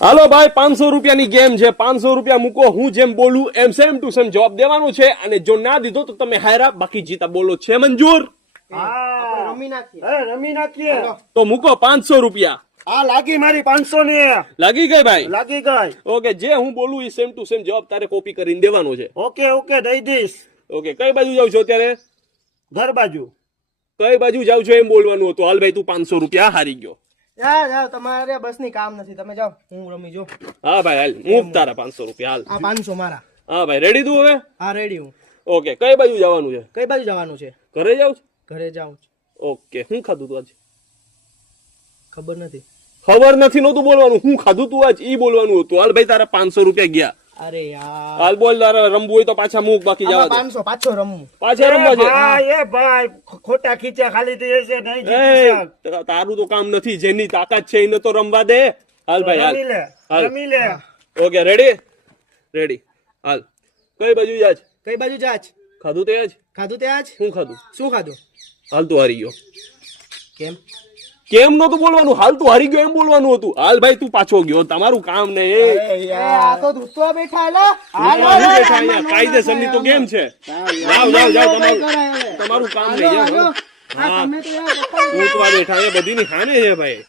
હાલો ભાઈ 500 રૂપિયાની ગેમ છે 500 રૂપિયા મૂકો હું જેમ બોલું એમ સેમ ટુ સેમ જવાબ દેવાનો છે અને જો ના દીધો તો તમે હારા બાકી જીતા બોલો છે મંજૂર હા રમી નાખીએ તો મૂકો 500 રૂપિયા આ લાગી મારી 500 ને લાગી ગઈ ભાઈ લાગી ગઈ ઓકે જે હું બોલું એ સેમ ટુ સેમ જવાબ તારે કોપી કરીને દેવાનો છે ઓકે દઈ દઈશ ઓકે કઈ બાજુ જાવ છો અત્યારે ઘર બાજુ કઈ બાજુ જાવ છો એમ બોલવાનું હતું હાલ ભાઈ તું 500 રૂપિયા હારી ગયો જાઓ તમારે બસ ની કામ નથી તમે જાઓ હું રમી જો હા ભાઈ હાલ મૂક તારા 500 રૂપિયા હાલ આ 500 મારા હા ભાઈ રેડી તું હવે હા રેડી હું ઓકે કઈ બાજુ જવાનું છે કઈ બાજુ જવાનું છે ઘરે જાવ ઘરે જાઉં ઓકે હું ખાધું તું આજ ખબર નથી ખબર નથી નતું બોલવાનું હું ખાધું તું આજ ઈ બોલવાનું હતું હાલ ભાઈ તારા 500 રૂપિયા ગયા અરે યાર હાલ બોલ તારે રમવું હોય તો પાછા મૂક બાકી જવા દે 500 પાછો રમવું પાછા રમવા છે ભાઈ ભાઈ ખોટા ખીચા ખાલી થઈ છે નહીં જીતી એ, તારું તો કામ નથી જેની તાકાત છે એને તો રમવા દે હાલ ભાઈ હાલ હાલ. રમી લે ઓકે રેડી હાલ કઈ બાજુ જાજ કઈ બાજુ જાચ ખાધું તે આજ ખાધું તે આજ હું ખાધું શું ખાધું હાલ તું હારી ગયો કેમ નતું બોલવાનું હાલ તું હારી ગયો એમ બોલવાનું હતું હાલ ભાઈ તું પાછો ગયો તમારું કામ નહીં આ તો દૂધવા બેઠા એલા કાયદેસરની તો ગેમ છે જાઓ તમારું કામ નહીં જાઓ. આ તમે તો યાર ઊંટવા બેઠા એ બધીની હાને છે ભાઈ